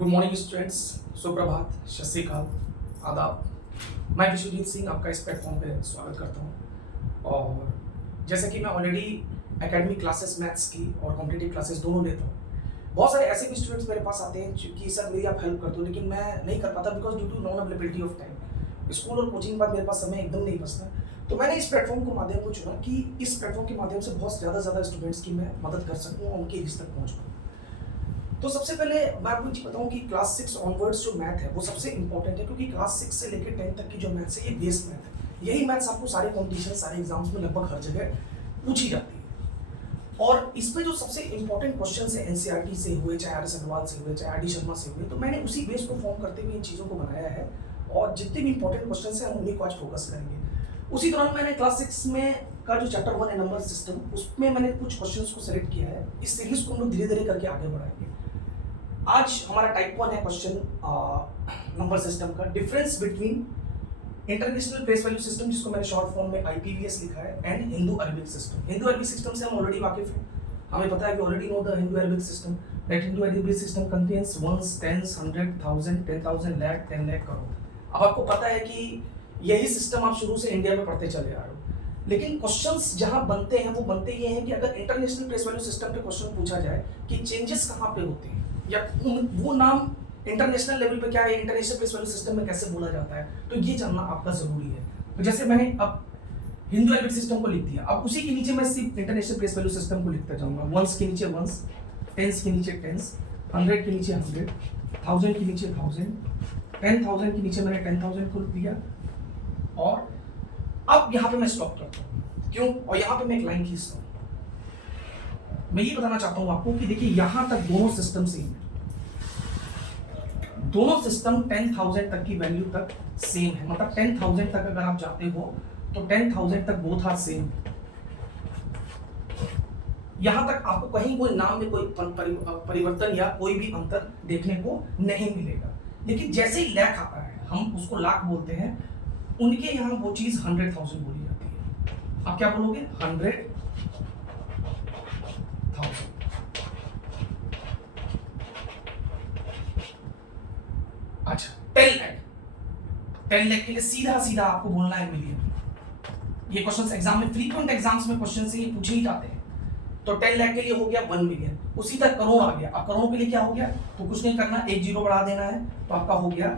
Good morning students, सुप्रभात, सत श्री अकाल, आदाब। मैं विश्वजीत सिंह आपका इस प्लेटफॉर्म पे स्वागत करता हूँ। और जैसा कि मैं ऑलरेडी एकेडमिक क्लासेस मैथ्स की और कॉम्पिटिटिव क्लासेस दोनों लेता हूँ। बहुत सारे ऐसे भी स्टूडेंट्स मेरे पास आते हैं कि सर मेरी आप हेल्प कर दो, लेकिन मैं नहीं कर पाता because due to non availability of time. School और कोचिंग के बाद मेरे पास समय एकदम नहीं बचता। तो मैंने इस प्लेटफॉर्म को माध्यम को चुना कि इस प्लेटफॉर्म के माध्यम से बहुत ज़्यादा स्टूडेंट्स की मैं मदद कर सकूँ और उनके हिस्स तक पहुँच पाऊँ। तो सबसे पहले मैं आपको ये बताऊं कि क्लास 6 ऑनवर्ड्स जो मैथ है वो सबसे इंपॉर्टेंट है, क्योंकि क्लास 6 से लेकर 10 तक की जो मैथ्स है ये बेस मैथ है। यही मैथ्स आपको सारे कॉम्पिटिशन, सारे एग्जाम्स में लगभग हर जगह पूछी जाती है। और इसमें जो सबसे इंपॉर्टेंट क्वेश्चन है एनसीईआरटी से हुए, चाहे आर एस अग्रवाल से हुए, चाहे आर डी शर्मा से हुए, तो मैंने उसी बेस को फॉर्म करते हुए इन चीज़ों को बनाया है। और जितने भी इंपॉर्टेंट क्वेश्चन हैं हम उन्हीं को आज फोकस करेंगे। उसी दौरान मैंने क्लास 6 में का जो चैप्टर 1 है नंबर सिस्टम, उसमें मैंने कुछ क्वेश्चंस को सिलेक्ट किया है। इस सीरीज को हम लोग धीरे धीरे करके आगे बढ़ाएंगे। आज हमारा टाइप 1 है क्वेश्चन नंबर सिस्टम का, difference between international place value system, जिसको मैंने शॉर्ट फॉर्म में आईपीवीएस लिखा है, and Hindu Arabic system. Hindu Arabic system से हम ऑलरेडी वाकिफ हैं, हमें पता है कि already know the Hindu Arabic system, that Hindu Arabic system contains ones, tens, 100, 1000, 10,000, lakh, 10 lakh, crore. अब आपको पता है कि यही सिस्टम आप शुरू से इंडिया में पढ़ते चले आ रहे हो, लेकिन क्वेश्चंस जहां बनते हैं वो बनते ये हैं कि अगर इंटरनेशनल प्लेस वैल्यू सिस्टम पे क्वेश्चन पूछा जाए कि चेंजेस कहां पे होते हैं, या वो नाम इंटरनेशनल लेवल पे क्या है, इंटरनेशनल प्लेस वैल्यू सिस्टम में कैसे बोला जाता है, तो ये जानना आपका जरूरी है। तो जैसे मैंने अब हिंदू अरबिक सिस्टम को लिख दिया, अब उसी के नीचे मैं सिर्फ इंटरनेशनल प्लेस वैल्यू सिस्टम को लिखता जाऊंगा। वंस के नीचे वंस, टेंस के नीचे टेंस, 100 के नीचे 100, 1000 के नीचे 1000, 10,000 के नीचे मैंने 10,000 को लिख दिया। और अब यहाँ पे मैं स्टॉप करता हूँ, क्यों? और यहाँ पे मैं एक लाइन खींचता हूँ। मैं ये बताना चाहता हूँ आपको कि देखिए यहाँ तक दोनों सिस्टम सेम है, दोनों सिस्टम 10,000 तक की वैल्यू तक सेम है। मतलब 10,000 तक अगर आप जाते हो तो 10,000 तक बोथ आर सेम। यहां तक आपको कहीं कोई नाम में कोई परिवर्तन या कोई भी अंतर देखने को नहीं मिलेगा। लेकिन जैसे ही लाख आता है, हम उसको लाख बोलते हैं, उनके यहां वो चीज 100,000 बोली जाती है। आप क्या बोलोगे? 100,000। अच्छा, 10 लाख, 10 लाख के लिए सीधा सीधा आपको बोलना है मिलियन। ये क्वेश्चंस एग्जाम में, फ्रीक्वेंट एग्जाम्स में क्वेश्चन से ये पूछे ही जाते हैं। तो 10 लाख के लिए हो गया 1 मिलियन, उसी तक करोड़ आ गया। अब करोड़ के लिए क्या हो गया? तो कुछ नहीं करना, एक जीरो बढ़ा देना है, तो आपका हो गया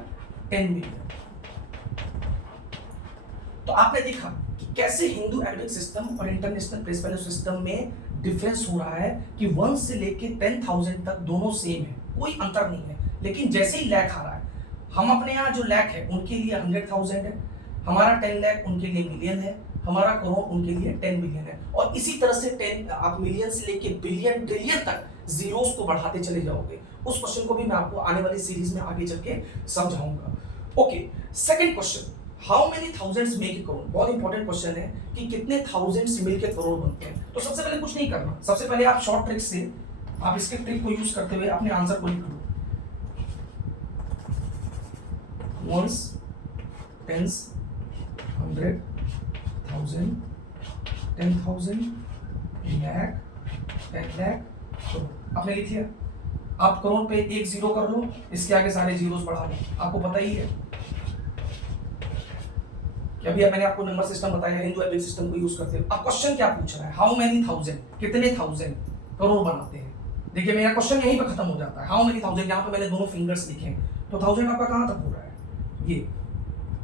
10 मिलियन। तो आपने देखा कि कैसे हिंदू अरबिक सिस्टम और इंटरनेशनल प्लेस वैल्यू सिस्टम में डिफरेंस हो रहा है कि 1 से लेके 10,000 तक दोनों सेम है, कोई अंतर नहीं है। लेकिन जैसे ही लाख आ रहा है, हम अपने यहाँ जो लाख है उनके लिए 100,000 है, हमारा 10 लाख उनके लिए मिलियन है, हमारा करोड़ उनके लिए 10 मिलियन है। और इसी तरह से 10 आप मिलियन से लेके बिलियन, ट्रिलियन तक जीरोस को बढ़ाते चले जाओगे। उस क्वेश्चन को भी मैं आपको आने वाली सीरीज में आगे चल के समझाऊंगा। Okay, second question, how many thousands make a crore. बहुत इंपॉर्टेंट क्वेश्चन है कि कितने थाउजेंड्स मिलके करोड़ बनते हैं। तो सबसे पहले कुछ नहीं करना, सबसे पहले आप शॉर्ट ट्रिक से, आप इसके ट्रिक को यूज करते हुए अपने आंसर को लिख लो। Ones, tens, 100, 1000, 10,000, lakh, 10 lakh, crore. आपने लिख लिया। आप करोड़ पे एक जीरो कर लो, इसके आगे सारे जीरोस बढ़ा लो। आपको पता ही है कि अभी मैंने आपको नंबर सिस्टम बताया, हिंदू अरबिक सिस्टम को यूज करते हैं। अब क्वेश्चन क्या पूछ रहा है? हाउ मेनी थाउजेंड, कितने थाउजेंड करोड़ बनाते हैं। देखिए मेरा क्वेश्चन यहीं पे खत्म हो जाता है, हाउ मेनी थाउजेंड। यहाँ पे मैंने दोनों फिंगर्स लिखे हैं, तो 1000 आपका कहां तक हो रहा है? ये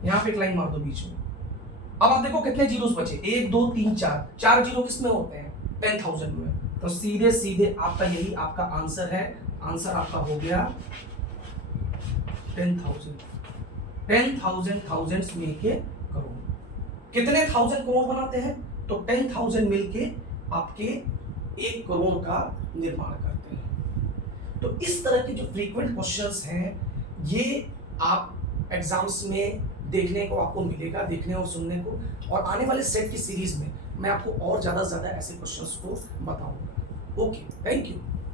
यहाँ पे एक लाइन मार दो बीच में। अब आप देखो कितने जीरोस बचे, 1 2 3 4, 4 जीरो किसमें होते हैं? 10,000 में। तो सीधे सीधे आपका यही आपका आंसर है। आंसर आपका हो गया 10,000। 10,000 थाउजेंड्स मिलके करोड़। कितने थाउजेंड करोड़ बनाते हैं? तो 10,000 मिलके आपके 1 करोड़ का निर्माण करते हैं। तो इस तरह के जो फ्रीक्वेंट क्वेश्चंस हैं, ये आप एग्जाम्स में देखने को आपको मिलेगा, देखने और सुनने को। और आने वाले सेट की सीरीज में मैं आपको और ज्यादा ऐसे क्वेश्चंस को बताऊंगा। Okay, thank you.